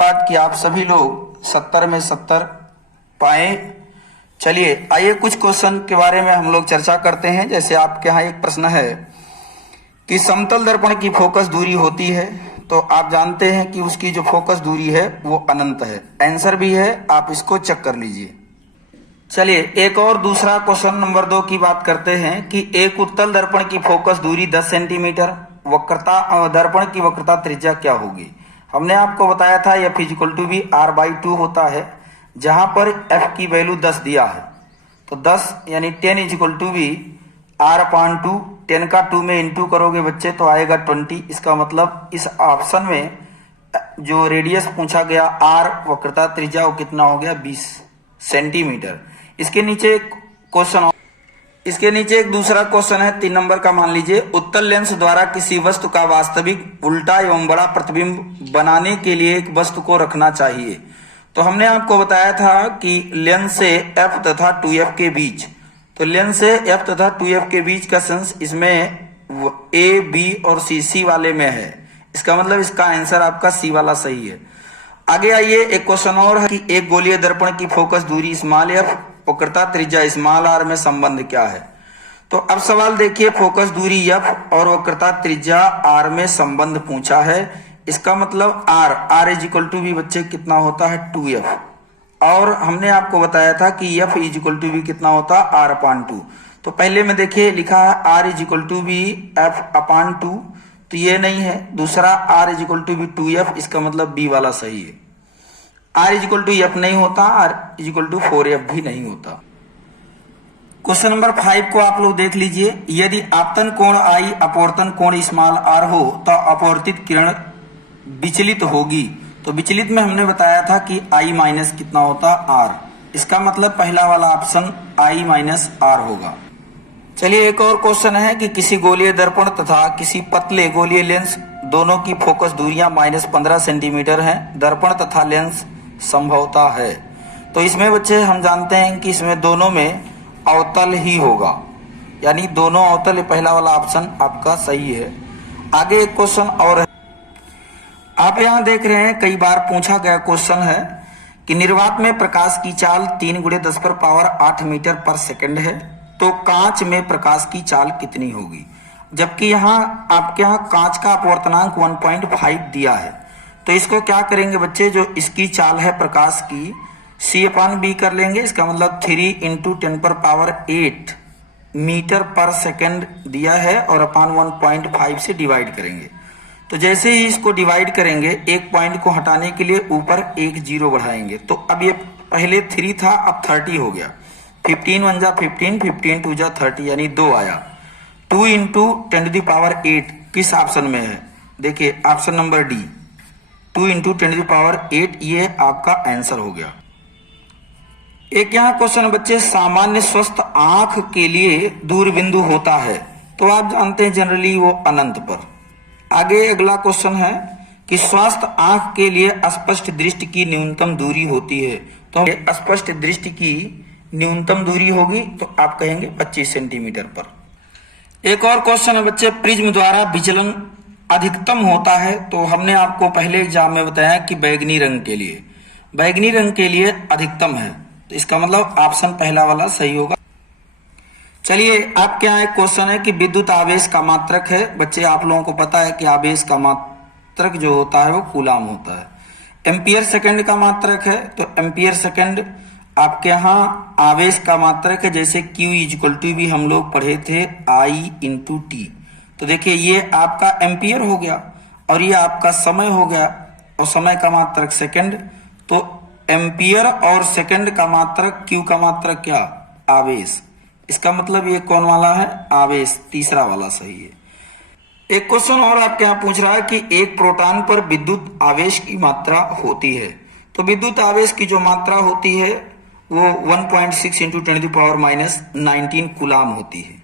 बात कि आप सभी लोग 70 में 70 पाए। चलिए आइए कुछ क्वेश्चन के बारे में हम लोग चर्चा करते हैं। जैसे आपके यहाँ एक प्रश्न है कि समतल दर्पण की फोकस दूरी होती है, तो आप जानते हैं कि उसकी जो फोकस दूरी है वो अनंत है। आंसर भी है, आप इसको चेक कर लीजिए। चलिए एक और दूसरा क्वेश्चन नंबर 2 की बात करते हैं कि एक उत्तल दर्पण की फोकस दूरी 10 सेंटीमीटर, वक्रता दर्पण की वक्रता त्रिज्या क्या होगी। हमने आपको बताया था F = भी R/2 होता है, जहां पर F की वैल्यू 10 दिया है, तो 10 यानी 10 = भी R/2। 10 का 2 में इंटू करोगे बच्चे तो आएगा 20। इसका मतलब इस ऑप्शन में जो रेडियस पूछा गया R वक्रता त्रिज्या वो कितना हो गया 20 सेंटीमीटर। इसके नीचे एक दूसरा क्वेश्चन है 3 नंबर का। मान लीजिए उत्तल लेंस द्वारा किसी वस्तु का वास्तविक उल्टा एवं बड़ा प्रतिबिंब बनाने के लिए एक वस्तु को रखना चाहिए। तो हमने आपको बताया था कि लेंस से F तथा 2F के बीच, तो लेंस से F तथा 2F के बीच का सेंस इसमें A, B और C वाले में है। इसका मतलब इसका आंसर आपका C वाला सही है। आगे आइए एक क्वेश्चन और है कि एक गोलीय दर्पण की फोकस दूरी स्मॉल f वक्रता त्रिज्या स्मॉल r में संबंध क्या है। तो अब सवाल देखिए, फोकस दूरी f और वक्रता त्रिज्या r में संबंध पूछा है। इसका मतलब r = भी बच्चे कितना होता है 2f, और हमने आपको बताया था कि f = भी कितना होता है R/2। तो पहले में देखिए लिखा है r = भी f/2, तो ये नहीं है। दूसरा r = भी 2f, इसका मतलब b वाला सही है। r = f नहीं होता, r = 4f भी नहीं होता। क्वेश्चन नंबर 5 को आप लोग देख लीजिए। यदि आपतन कोण I अपवर्तन कोण स्मॉल r हो तो अपवर्तित किरण विचलित होगी। तो विचलित में हमने बताया था कि I माइनस कितना होता r। इसका मतलब पहला वाला ऑप्शन I माइनस r होगा। चलिए एक और क्वेश्चन है कि किसी गोलीय दर्पण तथा किसी पतले गोलीय लेंस दोनों की फोकस दूरियां -15 सेंटीमीटर हैं। दर्पण तथा लेंस संभवता है। तो इसमें बच्चे हम जानते हैं कि इसमें दोनों में अवतल ही होगा, यानी दोनों अवतल, पहला वाला ऑप्शन आपका सही है। आगे एक क्वेश्चन और है, आप यहाँ देख रहे हैं कई बार पूछा गया क्वेश्चन है कि निर्वात में प्रकाश की चाल 3 × 10⁸ मीटर पर सेकंड है, तो कांच में प्रकाश की चाल कितनी होगी। जबकि यहाँ आपके यहाँ कांच का अपवर्तनांक 1.5 दिया है, तो इसको क्या करेंगे बच्चे, जो इसकी चाल है प्रकाश की C/B कर लेंगे। इसका मतलब 3 × 10⁸ मीटर पर सेकंड दिया है और अपान 1.5 से डिवाइड करेंगे। तो जैसे ही इसको डिवाइड करेंगे, एक पॉइंट को हटाने के लिए ऊपर एक 0 बढ़ाएंगे। तो अब ये पहले 3 था, अब 30 हो गया। 15 1 जा 15, 15 2 जा 30, यानी 2 आया। 2 × 10⁸ किस ऑप्शन में है, देखिए ऑप्शन नंबर डी, 2 × 10⁸, ये आपका आंसर हो गया। एक यहाँ क्वेश्चन बच्चे, सामान्य स्वस्थ आंख के लिए दूर बिंदु होता है, तो आप जानते हैं जनरली वो अनंत पर। आगे अगला क्वेश्चन है कि स्वस्थ आंख के लिए स्पष्ट दृष्टि की न्यूनतम दूरी होती है। तो स्पष्ट दृष्टि की न्यूनतम दूरी होगी तो आप कहेंगे 25 सेंटीमीटर पर। एक और क्वेश्चन है बच्चे, प्रिज्म द्वारा विचलन अधिकतम होता है, तो हमने आपको पहले एग्जाम में बताया कि बैगनी रंग के लिए अधिकतम है, तो इसका मतलब ऑप्शन पहला वाला सही होगा। चलिए आपके यहाँ एक क्वेश्चन है कि विद्युत आवेश का मात्रक है। बच्चे आप लोगों को पता है कि आवेश का मात्रक जो होता है वो कूलाम होता है। एम्पियर सेकंड का मात्रक है, तो एम्पियर सेकंड आपके यहाँ आवेश का मात्रक है। जैसे Q = भी हम लोग पढ़े थे I × T, तो देखिए ये आपका एम्पियर हो गया और ये आपका समय हो गया, और समय का मात्रक सेकंड। तो एम्पियर और सेकंड का मात्रक, Q का मात्रक क्या, आवेश। इसका मतलब ये कौन वाला है, आवेश, तीसरा वाला सही है। एक क्वेश्चन और आपके यहाँ पूछ रहा है कि एक प्रोटॉन पर विद्युत आवेश की मात्रा होती है। तो विद्युत आवेश की जो मात्रा होती है वो 1.6 × 10⁻⁻19 कूलाम होती है।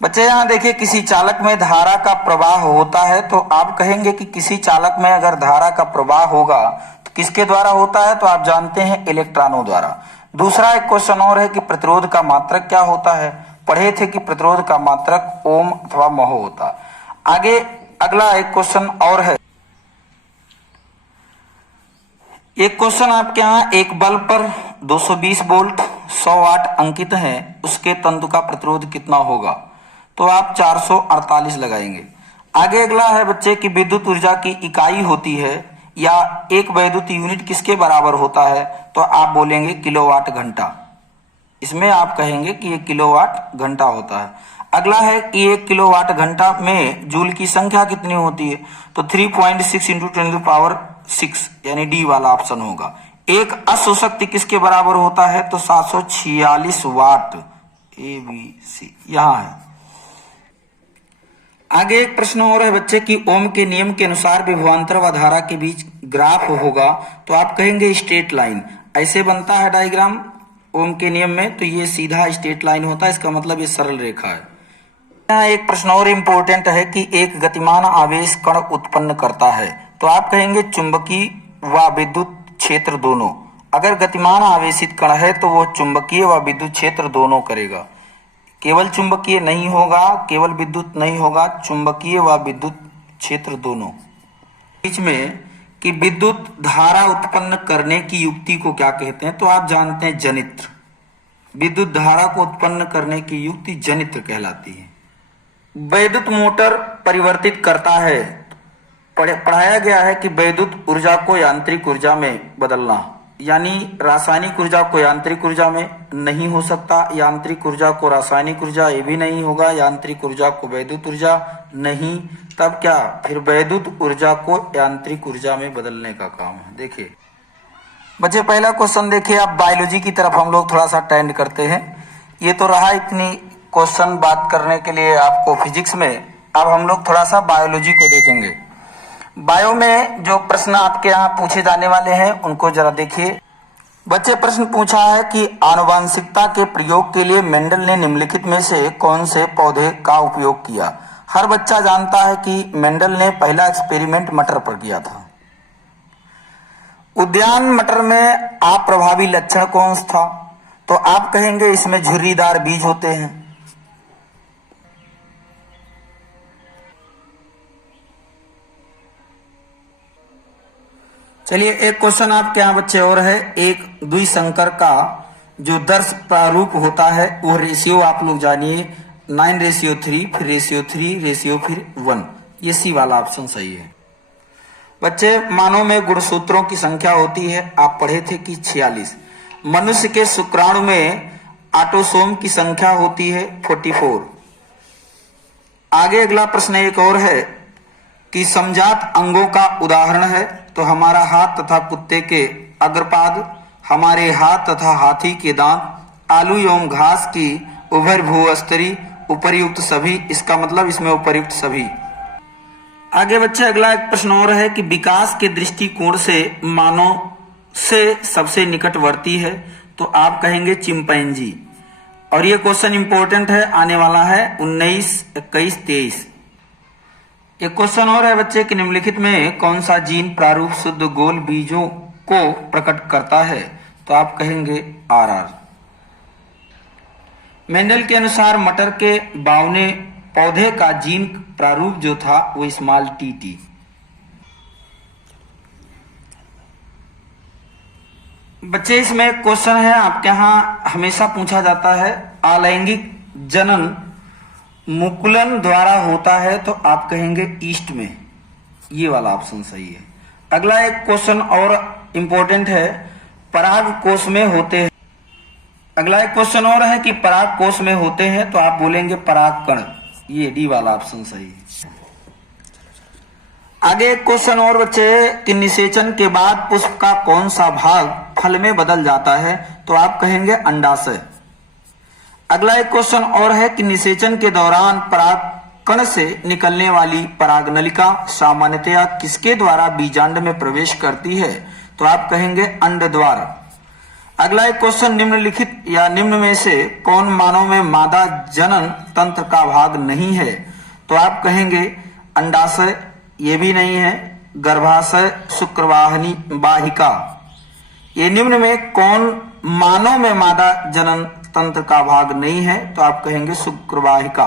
बच्चे यहाँ देखिए, किसी चालक में धारा का प्रवाह होता है, तो आप कहेंगे कि किसी चालक में अगर धारा का प्रवाह होगा तो किसके द्वारा होता है, तो आप जानते हैं इलेक्ट्रॉनों द्वारा। दूसरा एक क्वेश्चन और है कि प्रतिरोध का मात्रक क्या होता है। पढ़े थे कि प्रतिरोध का मात्रक ओम अथवा महो होता। आगे अगला एक क्वेश्चन और है एक क्वेश्चन आपके यहाँ, एक बल्ब पर 220 वोल्ट 100 वाट अंकित है, उसके तंतु का प्रतिरोध कितना होगा? तो आप 448 लगाएंगे। आगे अगला है बच्चे कि विद्युत ऊर्जा की इकाई होती है या एक वैद्युत यूनिट किसके बराबर होता है? तो आप बोलेंगे किलोवाट घंटा। इसमें आप कहेंगे कि ये किलोवाट घंटा होता है। अगला है कि 1 किलोवाट घंटा में जूल की संख्या कितनी होती है? तो 3.6 इंटू 10⁻6 यानी डी वाला ऑप्शन होगा। एक अशोषक किसके बराबर होता है? तो 746 वाट। ए बी सी यहां है। आगे एक प्रश्न और है बच्चे कि ओम के नियम के अनुसार विभवांतर व धारा के बीच ग्राफ होगा, तो आप कहेंगे स्ट्रेट लाइन। ऐसे बनता है डायग्राम ओम के नियम में, तो ये सीधा स्ट्रेट लाइन होता है, इसका मतलब ये सरल रेखा है। यहाँ एक प्रश्न और इम्पोर्टेंट है कि एक गतिमान आवेश कण उत्पन्न करता है, तो आप कहेंगे चुंबकीय व विद्युत क्षेत्र दोनों। अगर गतिमान आवेशित कण है तो वो चुंबकीय व विद्युत क्षेत्र दोनों करेगा। केवल चुंबकीय नहीं होगा, केवल विद्युत नहीं होगा, चुंबकीय व विद्युत क्षेत्र दोनों। बीच में कि विद्युत धारा उत्पन्न करने की युक्ति को क्या कहते हैं? तो आप जानते हैं जनित्र। विद्युत धारा को उत्पन्न करने की युक्ति जनित्र कहलाती है। वैद्युत मोटर परिवर्तित करता है। पढ़ाया गया है कि वैद्युत ऊर्जा को यांत्रिक ऊर्जा में बदलना, यानी रासायनिक ऊर्जा को यांत्रिक ऊर्जा में नहीं हो सकता, यांत्रिक ऊर्जा को रासायनिक ऊर्जा ये भी नहीं होगा, यांत्रिक ऊर्जा को वैद्युत ऊर्जा नहीं, तब क्या? फिर वैद्युत ऊर्जा को यांत्रिक ऊर्जा में बदलने का काम है। देखिए बच्चे पहला क्वेश्चन देखिए, आप बायोलॉजी की तरफ हम लोग थोड़ा सा टेंड करते हैं। ये तो रहा इतनी क्वेश्चन बात करने के लिए आपको फिजिक्स में। अब हम लोग थोड़ा सा बायोलॉजी को देखेंगे। बायो में जो प्रश्न आपके यहाँ पूछे जाने वाले हैं उनको जरा देखिए। बच्चे प्रश्न पूछा है कि आनुवंशिकता के प्रयोग के लिए मेंडल ने निम्नलिखित में से कौन से पौधे का उपयोग किया? हर बच्चा जानता है कि मेंडल ने पहला एक्सपेरिमेंट मटर पर किया था। उद्यान मटर में आप प्रभावी लक्षण कौन सा था? तो आप कहेंगे इसमें झुर्रीदार बीज होते हैं। चलिए एक क्वेश्चन आपके यहाँ बच्चे और है, एक द्विसंकर का जो दर्श प्रारूप होता है वो रेशियो आप लोग जानिए 9:3, फिर रेशियो 3, रेशियो फिर 1। ये सी वाला ऑप्शन सही है। बच्चे मानव में गुणसूत्रों की संख्या होती है, आप पढ़े थे कि 46। मनुष्य के शुक्राणु में ऑटोसोम की संख्या होती है 44। आगे अगला प्रश्न एक और है कि समजात अंगों का उदाहरण है, तो हमारा हाथ तथा कुत्ते के अग्रपाद, हमारे हाथ तथा हाथी के दांत, आलू एवं घास की उभर भूस्तरी, उपर्युक्त सभी। इसका मतलब इसमें उपर्युक्त सभी। आगे बच्चे अगला एक प्रश्न और है कि विकास के दृष्टिकोण से मानव से सबसे निकटवर्ती है, तो आप कहेंगे चिंपैंजी। और ये क्वेश्चन इंपॉर्टेंट है, आने वाला है 19, 21, 23। एक क्वेश्चन और है बच्चे कि निम्नलिखित में कौन सा जीन प्रारूप शुद्ध गोल बीजों को प्रकट करता है? तो आप कहेंगे RR। मेंडल के अनुसार मटर के बावने पौधे का जीन प्रारूप जो था वो स्मॉल tt। बच्चे इसमें क्वेश्चन है आपके यहाँ हमेशा पूछा जाता है, अलैंगिक जनन मुकुलन द्वारा होता है, तो आप कहेंगे ईस्ट में। ये वाला ऑप्शन सही है। अगला एक क्वेश्चन और इंपॉर्टेंट है, पराग कोष में होते हैं। अगला एक क्वेश्चन और है कि पराग कोष में होते हैं, तो आप बोलेंगे पराग कण। ये डी वाला ऑप्शन सही है। आगे एक क्वेश्चन और बच्चे कि निषेचन के बाद पुष्प का कौन सा भाग फल में बदल जाता है? तो आप कहेंगे अंडाशय। अगला एक क्वेश्चन और है कि निषेचन के दौरान पराग कण से निकलने वाली परागनलिका सामान्यतया किसके द्वारा बीजांड में प्रवेश करती है? तो आप कहेंगे अंड द्वार। अगला एक क्वेश्चन निम्नलिखित या निम्न में से कौन मानव में मादा जनन तंत्र का भाग नहीं है? तो आप कहेंगे अंडाशय, ये भी नहीं है, गर्भाशय, शुक्रवाहिनी, वाहिका। ये निम्न में कौन मानव में मादा जनन तंत्र का भाग नहीं है? तो आप कहेंगे शुक्रवाहिका।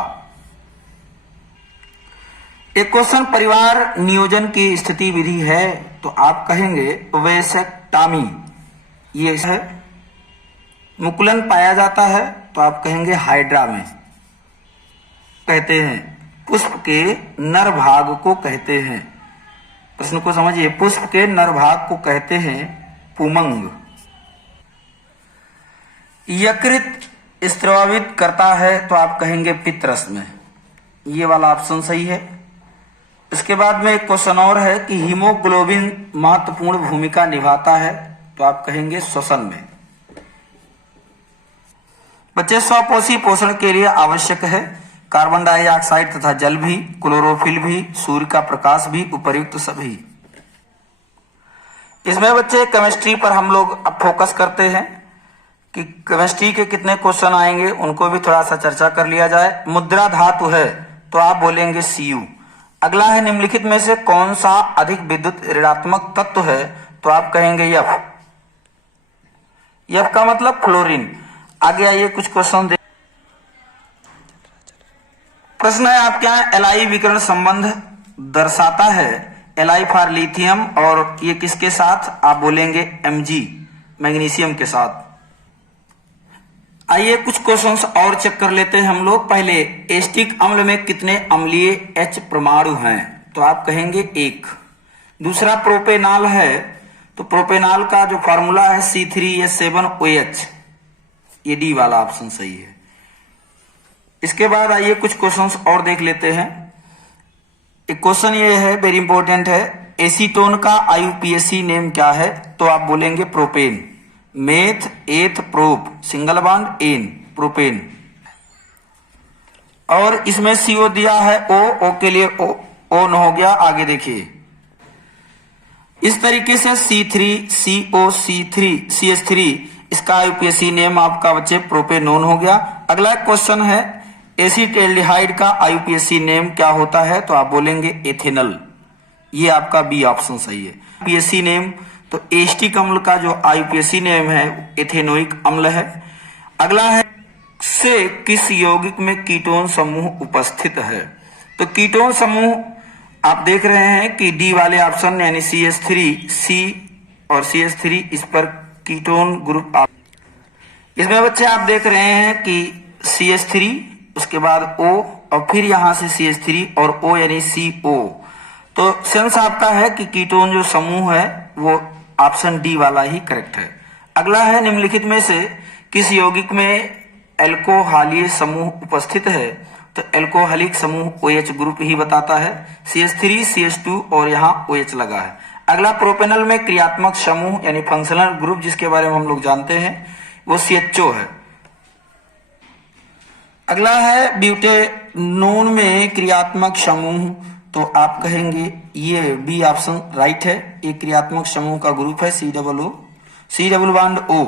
एक क्वेश्चन परिवार नियोजन की स्थिति विधि है, तो आप कहेंगे वैसेक्टाइम। टामी, ये है। मुकुलन पाया जाता है तो आप कहेंगे हाइड्रा में। कहते हैं पुष्प के नर भाग को कहते हैं, प्रश्न को समझिए, पुष्प के नर भाग को कहते हैं पुमंग। यकृत स्रावित करता है तो आप कहेंगे पित्तरस में, ये वाला ऑप्शन सही है। इसके बाद में एक क्वेश्चन और है कि हीमोग्लोबिन महत्वपूर्ण भूमिका निभाता है तो आप कहेंगे श्वसन में। बच्चे स्वपोषी पोषण के लिए आवश्यक है कार्बन डाइऑक्साइड तथा जल भी, क्लोरोफिल भी, सूर्य का प्रकाश भी, उपर्युक्त सभी। इसमें बच्चे केमिस्ट्री पर हम लोग अब फोकस करते हैं कि केमिस्ट्री के कितने क्वेश्चन आएंगे, उनको भी थोड़ा सा चर्चा कर लिया जाए। मुद्रा धातु है तो आप बोलेंगे Cu। अगला है निम्नलिखित में से कौन सा अधिक विद्युत ऋणात्मक तत्व है तो आप कहेंगे F। F का मतलब फ्लोरीन। आगे आइए कुछ क्वेश्चन दे। प्रश्न है आपके यहाँ Li विकर्ण संबंध दर्शाता है, Li फॉर लिथियम, और ये किसके साथ, आप बोलेंगे Mg, मैग्नीशियम के साथ। आइए कुछ क्वेश्चंस और चेक कर लेते हैं हम लोग। पहले एस्टिक अम्ल में कितने अम्लीय H परमाणु हैं तो आप कहेंगे 1। दूसरा प्रोपेनाल है तो प्रोपेनाल का जो फार्मूला है C3H7OH, ये डी वाला ऑप्शन सही है। इसके बाद आइए कुछ क्वेश्चंस और देख लेते हैं। एक क्वेश्चन ये है, वेरी इंपॉर्टेंट है, एसीटोन का IUPAC नेम क्या है तो आप बोलेंगे propane. Meth eth prop, single bond ane, propane. और इसमें CO दिया है O के लिए ON हो गया। आगे देखिए इस तरीके से C3COC3CH3, इसका IUPAC नेम आपका बच्चे प्रोपेनोन हो गया। अगला क्वेश्चन है एसिटाल्डिहाइड का IUPAC नेम क्या होता है तो आप बोलेंगे एथेनल, ये आपका बी ऑप्शन सही है। IUPAC नेम तो एस्टिक अम्ल का जो IUPAC नेम है एथेनोइक अम्ल है। अगला है से किस यौगिक में कीटोन समूह उपस्थित है तो कीटोन समूह आप देख रहे हैं कि डी वाले ऑप्शन यानी CH3, और CH3 इस पर कीटोन ग्रुप। इसमें बच्चे आप देख रहे हैं कि CH3, उसके बाद O, और फिर यहां से CH3 और O यानी CO। तो सेंस आपका है कि कीटोन जो समूह है वो ऑप्शन डी वाला ही करेक्ट है। अगला है निम्नलिखित में से किस यौगिक में एल्कोहलीय समूह उपस्थित है तो एल्कोहलिक समूह OH ग्रुप ही बताता है। CH3, CH2 और यहाँ OH लगा है। अगला प्रोपेनल में क्रियात्मक समूह यानी फंक्शनल ग्रुप जिसके बारे में हम लोग जानते हैं वो CHO है। अगला है ब्यूटेनोन में क्रियात्मक समूह तो आप कहेंगे ये बी ऑप्शन राइट है। एक क्रियात्मक समूह का ग्रुप है C डबल बॉन्ड O।